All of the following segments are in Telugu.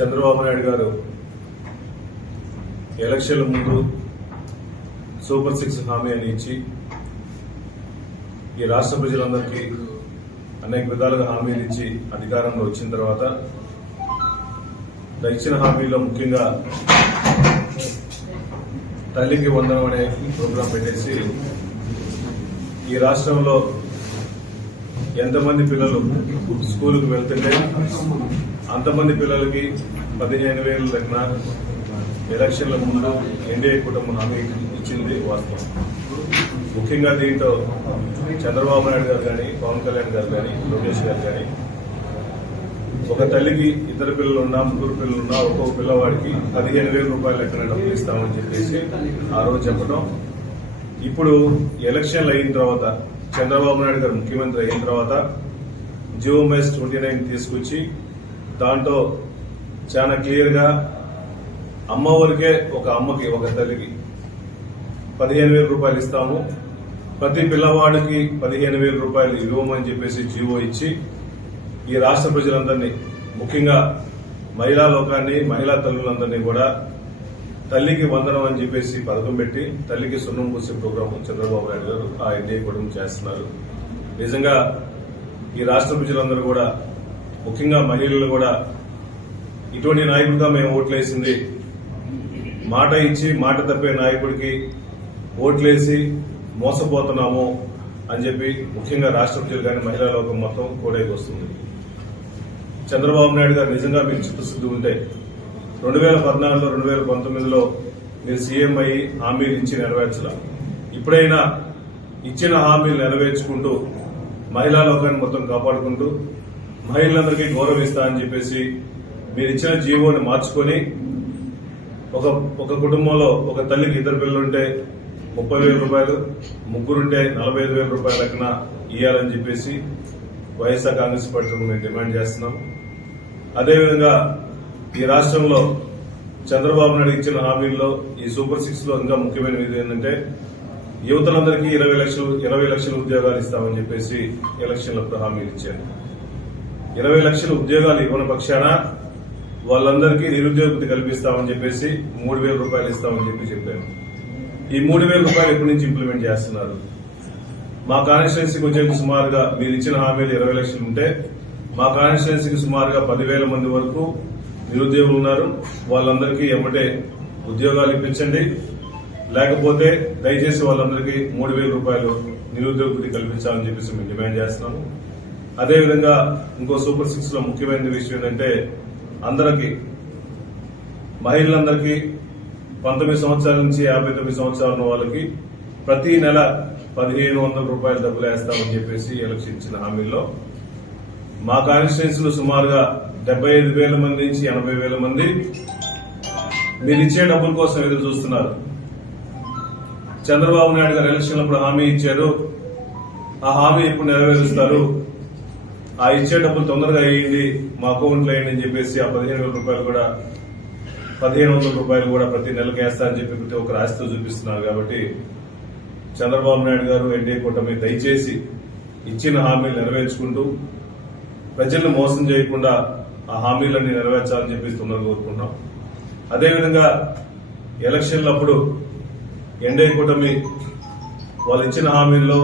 చంద్రబాబు నాయుడు గారు ఎలక్షన్ల ముందు సూపర్ సిక్స్ హామీ అని ఇచ్చి ఈ రాష్ట్ర ప్రజలందరికీ అనేక విధాలుగా హామీలు ఇచ్చి అధికారంలో వచ్చిన తర్వాత ఇచ్చిన హామీలో ముఖ్యంగా తల్లికి వందనం అనే ప్రోగ్రాం పెట్టేసి ఈ రాష్ట్రంలో ఎంతమంది పిల్లలు స్కూల్కి వెళ్తుంటే అంతమంది పిల్లలకి పదిహేను వేల లెక్కన ఎలక్షన్ల ముందు ఎన్డీఏ కుటుంబం హామీ ఇచ్చింది వాస్తవం. ముఖ్యంగా దీంట్లో చంద్రబాబు నాయుడు గారు కానీ పవన్ కళ్యాణ్ గారు కానీ లోకేష్ గారు కానీ ఒక తల్లికి ఇద్దరు పిల్లలు ఉన్నా ముగ్గురు పిల్లలు ఉన్నా ఒక్కొక్క పిల్లవాడికి పదిహేను వేల రూపాయలు ఎక్కడ డబ్బులు ఇస్తామని చెప్పేసి ఆ రోజు చెప్పడం. ఇప్పుడు ఎలక్షన్లు అయిన తర్వాత చంద్రబాబు నాయుడు గారు ముఖ్యమంత్రి అయిన తర్వాత జియోమెస్ ట్వంటీ నైన్ తీసుకొచ్చి దాంట్లో చాలా క్లియర్గా అమ్మ ఊరికే ఒక అమ్మకి ఒక తల్లికి పదిహేను వేల రూపాయలు ఇస్తాము. ప్రతి పిల్లవాడికి పదిహేను వేల రూపాయలు ఇవ్వమని చెప్పేసి జీవో ఇచ్చి ఈ రాష్ట్ర ప్రజలందరినీ ముఖ్యంగా మహిళా లోకాన్ని మహిళా తల్లులందరినీ కూడా తల్లికి వందనం అని చెప్పేసి పథకం పెట్టి తల్లికి సున్నం పూసే ప్రోగ్రాం చంద్రబాబు నాయుడు గారు ఆ ఎన్డీఏ కూడా చేస్తున్నారు. నిజంగా ఈ రాష్ట్ర ప్రజలందరూ కూడా ముఖ్యంగా మహిళలు కూడా ఇటువంటి నాయకుడిగా మేము ఓట్లేసింది. మాట ఇచ్చి మాట తప్పే నాయకుడికి ఓట్లేసి మోసపోతున్నాము అని చెప్పి ముఖ్యంగా రాష్ట్ర ప్రజలు కానీ మహిళా లోకం మొత్తం కోడైకి వస్తుంది. చంద్రబాబు నాయుడు గారు నిజంగా మీకు చిత్తశుద్ధి ఉంటే రెండు వేల పద్నాలుగులో రెండు వేల పంతొమ్మిదిలో మీరు సీఎం అయ్యి హామీలు ఇచ్చి నెరవేర్చలా. ఇప్పుడైనా ఇచ్చిన హామీలు నెరవేర్చుకుంటూ మహిళా లోకాన్ని మొత్తం కాపాడుకుంటూ మహిళలందరికీ గౌరవిస్తా అని చెప్పేసి మీరు ఇచ్చిన జీవోని మార్చుకొని ఒక ఒక కుటుంబంలో ఒక తల్లికి ఇద్దరు పిల్లలుంటే ముప్పై వేల రూపాయలు ముగ్గురుంటే నలభై ఐదు వేల రూపాయల లెక్కన ఇవ్వాలని చెప్పేసి వైఎస్ఆర్ కాంగ్రెస్ పార్టీ మేము డిమాండ్ చేస్తున్నాం. అదేవిధంగా ఈ రాష్ట్రంలో చంద్రబాబు నాయుడు ఇచ్చిన హామీల్లో ఈ సూపర్ సిక్స్లో ఇంకా ముఖ్యమైనది ఏంటంటే యువతలందరికీ ఇరవై లక్షలు ఇరవై లక్షల ఉద్యోగాలు ఇస్తామని చెప్పేసి ఎలక్షన్లప్పుడు హామీలు ఇచ్చారు. ఇరవై లక్షల ఉద్యోగాలు ఇవ్వని పక్షాన వాళ్ళందరికీ నిరుద్యోగతి కల్పిస్తామని చెప్పేసి మూడు వేల రూపాయలు ఇస్తామని చెప్పి చెప్పారు. ఈ మూడు వేల రూపాయలు ఎప్పటి నుంచి ఇంప్లిమెంట్ చేస్తున్నారు? మా కాన్స్టిట్యున్సీకి వచ్చేసి సుమారుగా మీరు ఇచ్చిన హామీలు ఇరవై లక్షలు ఉంటే మా కాన్స్టిట్యున్సీకి సుమారుగా పదివేల మంది వరకు నిరుద్యోగులు ఉన్నారు. వాళ్ళందరికీ ఎమ్మటే ఉద్యోగాలు ఇప్పించండి. లేకపోతే దయచేసి వాళ్ళందరికీ మూడు వేల రూపాయలు నిరుద్యోగ కల్పించాలని చెప్పేసి మేము డిమాండ్ చేస్తున్నాము. అదేవిధంగా ఇంకో సూపర్ సిక్స్లో ముఖ్యమైన విషయం ఏంటంటే అందరికీ మహిళలందరికీ పంతొమ్మిది సంవత్సరాల నుంచి యాభై తొమ్మిది సంవత్సరాల ఉన్న వాళ్ళకి ప్రతి నెల పదిహేను వందల రూపాయలు డబ్బులు వేస్తామని చెప్పేసి ఎలక్షన్ ఇచ్చిన హామీల్లో. మా కాన్స్టిట్యున్సీలో సుమారుగా డెబ్బై ఐదు వేల మంది నుంచి ఎనభై వేల మంది మీరు ఇచ్చే డబ్బుల కోసం ఎదురు చూస్తున్నారు. చంద్రబాబు నాయుడు గారు ఎలక్షన్లప్పుడు హామీ ఇచ్చారు. ఆ హామీ ఇప్పుడు నెరవేరుస్తారు? ఆ ఇచ్చే డబ్బులు తొందరగా వేయండి మా అకౌంట్లో వేయండి అని చెప్పేసి ఆ పదిహేను వేల రూపాయలు కూడా పదిహేను వందల రూపాయలు కూడా ప్రతి నెలకు వేస్తా అని చెప్పి ప్రతి ఒక్క రాశితో చూపిస్తున్నారు కాబట్టి చంద్రబాబు నాయుడు గారు ఎన్డీఏ కూటమి దయచేసి ఇచ్చిన హామీలు నెరవేర్చుకుంటూ ప్రజలను మోసం చేయకుండా ఆ హామీలన్నీ నెరవేర్చాలని చెప్పి తొందరగా కోరుకుంటున్నాం. అదేవిధంగా ఎలక్షన్లప్పుడు ఎన్డీఏ కూటమి వాళ్ళు ఇచ్చిన హామీల్లో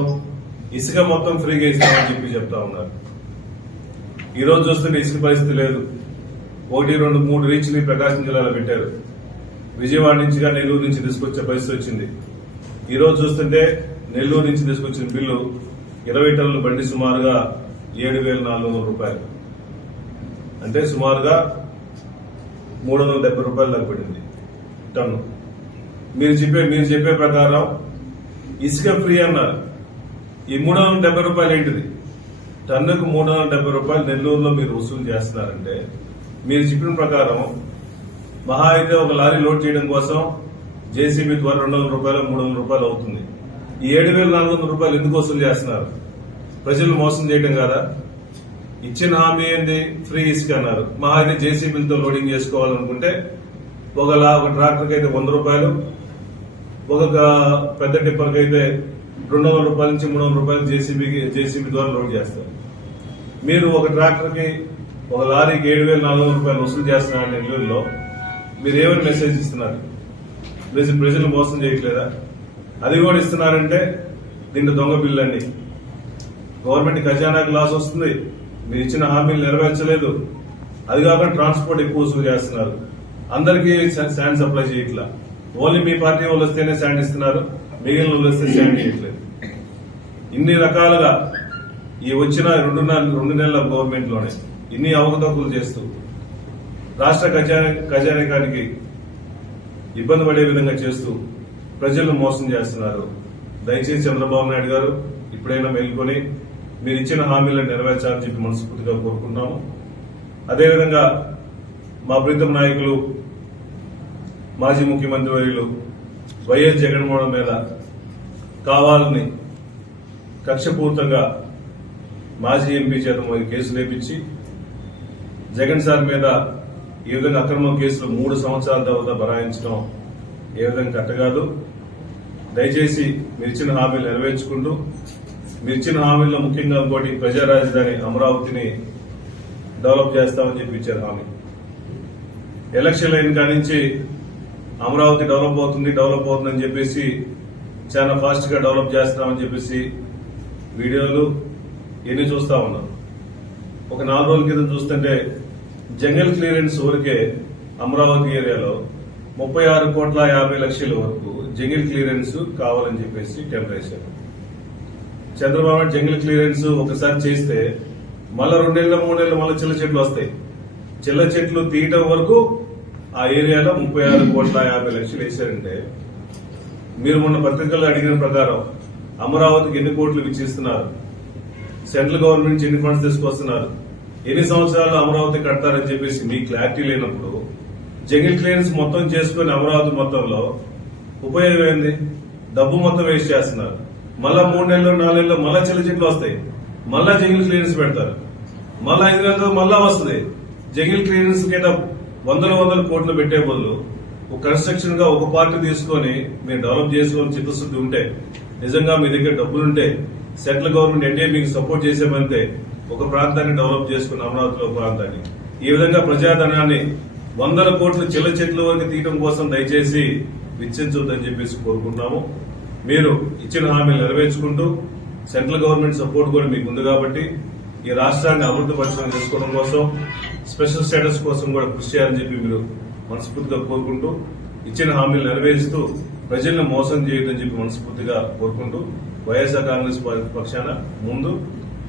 ఇసుక మొత్తం ఫ్రీగా ఇస్తామని చెప్పి చెప్తా ఉన్నారు. ఈరోజు చూస్తుంటే ఇసుక పరిస్థితి లేదు. ఒకటి రెండు మూడు రీచ్ని ప్రకాశం జిల్లాలో పెట్టారు. విజయవాడ నుంచి కానీ నెల్లూరు నుంచి తీసుకొచ్చే పరిస్థితి వచ్చింది. ఈరోజు చూస్తుంటే నెల్లూరు నుంచి తీసుకొచ్చిన బిల్లు ఇరవై టన్నుల బండి సుమారుగా ఏడు వేల నాలుగు వందల రూపాయలు. అంటే సుమారుగా మూడు వందల డెబ్బై రూపాయలు దాకా పడింది టన్ను. మీరు చెప్పే మీరు చెప్పే ప్రకారం ఇసుక ఫ్రీ అన్నారు. ఈ మూడు వందల డెబ్బై రూపాయలు ఏంటిది? టన్నుకు మూడు వందల డెబ్బై రూపాయలు నెల్లూరులో మీరు వసూలు చేస్తున్నారంటే మీరు చెప్పిన ప్రకారం మహా అయితే ఒక లారీ లోడ్ చేయడం కోసం జేసీబీ ద్వారా రెండు వందల రూపాయలు మూడు వందల రూపాయలు అవుతుంది. ఈ ఏడు వేల నాలుగు వందల రూపాయలు ఎందుకు వసూలు చేస్తున్నారు? ప్రజలు మోసం చేయడం కాదా? ఇచ్చిన హామీ ఏంది? ఫ్రీ ఇసుక అన్నారు. మా ఆయన జేసీబీలతో లోడింగ్ చేసుకోవాలనుకుంటే ఒక లా ఒక ట్రాక్టర్కి అయితే వంద రూపాయలు ఒక పెద్ద టిప్పర్కి అయితే రెండు వందల రూపాయల నుంచి మూడు వందల రూపాయలు జేసీబీకి జేసీబీ ద్వారా లోడ్ చేస్తారు. మీరు ఒక ట్రాక్టర్కి ఒక లారీకి ఏడు వేల నాలుగు వందల రూపాయలు వసూలు చేస్తున్నారని నెల్లూరులో మీరు ఏమని మెసేజ్ ఇస్తున్నారు? ప్రజలు ప్రజలు మోసం చేయట్లేదా? అది కూడా ఇస్తున్నారంటే దీంట్లో దొంగ బిల్లు అండి గవర్నమెంట్ ఖజానాకి లాస్ వస్తుంది. మీరు ఇచ్చిన హామీలు నెరవేర్చలేదు. అది కాకుండా ట్రాన్స్పోర్ట్ ఎక్కువ వసూలు చేస్తున్నారు. అందరికీ శాండ్ సప్లై చేయట్లా. ఓన్లీ మీ పార్టీ వాళ్ళు వస్తేనే శాండ్ ఇస్తున్నారు. మిగిలిన వాళ్ళు వస్తే శాండ్ చేయట్లేదు. ఇన్ని రకాలుగా ఈ వచ్చిన రెండున్నర రెండు నెలల గవర్నమెంట్లోనే ఇన్ని అవకతవకలు చేస్తూ రాష్ట్ర ఖజానా ఖజానానికి ఇబ్బంది పడే విధంగా చేస్తూ ప్రజలను మోసం చేస్తున్నారు. దయచేసి చంద్రబాబు నాయుడు గారు ఇప్పుడైనా మేల్కొని మీరు ఇచ్చిన హామీలను నెరవేర్చాలని చెప్పి మనస్ఫూర్తిగా కోరుకుంటున్నాము. అదేవిధంగా మా ప్రీతం నాయకులు మాజీ ముఖ్యమంత్రి వర్యులు వైఎస్ జగన్మోహన్ మీద కావాలని కక్షపూర్తంగా మాజీ ఎంపీ చేత కేసు లేపించి జగన్ సార్ మీద ఈ విధంగా అక్రమ కేసులు మూడు సంవత్సరాల తర్వాత బరాయించడం ఏ విధంగా కట్టగాదు. దయచేసి మీరు ఇచ్చిన హామీలు నెరవేర్చుకుంటూ మీరు ఇచ్చిన హామీల్లో ముఖ్యంగా ఇంకోటి ప్రజా రాజధాని అమరావతిని డెవలప్ చేస్తామని చెప్పి ఇచ్చారు హామీ. ఎలక్షన్ లైన్ కానించి అమరావతి డెవలప్ అవుతుంది డెవలప్ అవుతుందని చెప్పేసి చాలా ఫాస్ట్గా డెవలప్ చేస్తామని చెప్పేసి వీడియోలు ఎన్ని చూస్తా ఉన్నాం ఒక నాలుగు రోజుల క్రితం చూస్తుంటే జంగల్ క్లియరెన్స్ ఊరికే అమరావతి ఏరియాలో ముప్పై ఆరు కోట్ల యాభై లక్షల వరకు జంగిల్ క్లియరెన్స్ కావాలని చెప్పేసి టెండర్ వేశారు చంద్రబాబు నాయుడు జంగిల్ క్లియరెన్స్ ఒకసారి చేస్తే మళ్ళా రెండేళ్ళ మూడేళ్ళ మళ్ళీ చిల్ల చెట్లు వస్తాయి. చిల్ల చెట్లు తీయటం వరకు ఆ ఏరియాలో ముప్పై ఆరు కోట్ల యాభై లక్షలు వేశారంటే మీరు మొన్న పత్రికల్లో అడిగిన ప్రకారం అమరావతికి ఎన్ని కోట్లు ఇచ్చిస్తున్నారు సెంట్రల్ గవర్నమెంట్ నుంచి ఎన్ని ఫండ్స్ తీసుకొస్తున్నారు? ఎన్ని సంవత్సరాలు అమరావతి కడతారని చెప్పేసి మీ క్లారిటీ లేనప్పుడు జంగిల్ క్లియరెన్స్ మొత్తం చేసుకుని అమరావతి మొత్తంలో ఉపయోగం ఏంది? డబ్బు మొత్తం వేస్ట్ చేస్తున్నారు. మళ్ళా మూడు నెలలు నాలుగు నెలలు మళ్ళా చిల్ల చెట్లు వస్తాయి. మళ్ళా జంగిల్ క్లియరెన్స్ పెడతారు. మళ్ళా ఐదు నెలలు మళ్ళా వస్తుంది. జంగిల్ క్లియరెన్స్ కింద వందల వందల కోట్లు పెట్టే బదులు ఒక కన్స్ట్రక్షన్గా ఒక పార్టీ తీసుకొని మీరు డెవలప్ చేసుకొని చిత్తశుద్ధి ఉంటే నిజంగా మీ దగ్గర డబ్బులుంటే సెంట్రల్ గవర్నమెంట్ ఎన్డీఏ మీకు సపోర్ట్ చేసేమంటే ఒక ప్రాంతాన్ని డెవలప్ చేసుకున్న అమరావతిలో ఒక ప్రాంతాన్ని. ఈ విధంగా ప్రజాధనాన్ని వందల కోట్లు చిల్ల చెట్ల వరకు తీయడం కోసం దయచేసి విచ్చించొద్దని చెప్పేసి కోరుకుంటున్నాము. మీరు ఇచ్చిన హామీలు నెరవేర్చుకుంటూ సెంట్రల్ గవర్నమెంట్ సపోర్ట్ కూడా మీకు ఉంది కాబట్టి ఈ రాష్ట్రాన్ని అభివృద్ధి పరిచయం చేసుకోవడం కోసం స్పెషల్ స్టేటస్ కోసం కూడా కృషి చేయాలని చెప్పి మీరు మనస్ఫూర్తిగా కోరుకుంటూ ఇచ్చిన హామీలు నెరవేరుస్తూ ప్రజలను మోసం చేయదని చెప్పి మనస్ఫూర్తిగా కోరుకుంటూ వైఎస్ఆర్ కాంగ్రెస్ పార్టీ పక్షాన ముందు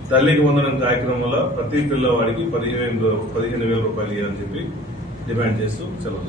తల్లికి వందనం కార్యక్రమం వల్ల ప్రతి పిల్లవాడికి పదిహేను పదిహేను వేల రూపాయలు ఇవ్వాలని చెప్పి డిమాండ్ చేస్తూ సెలవు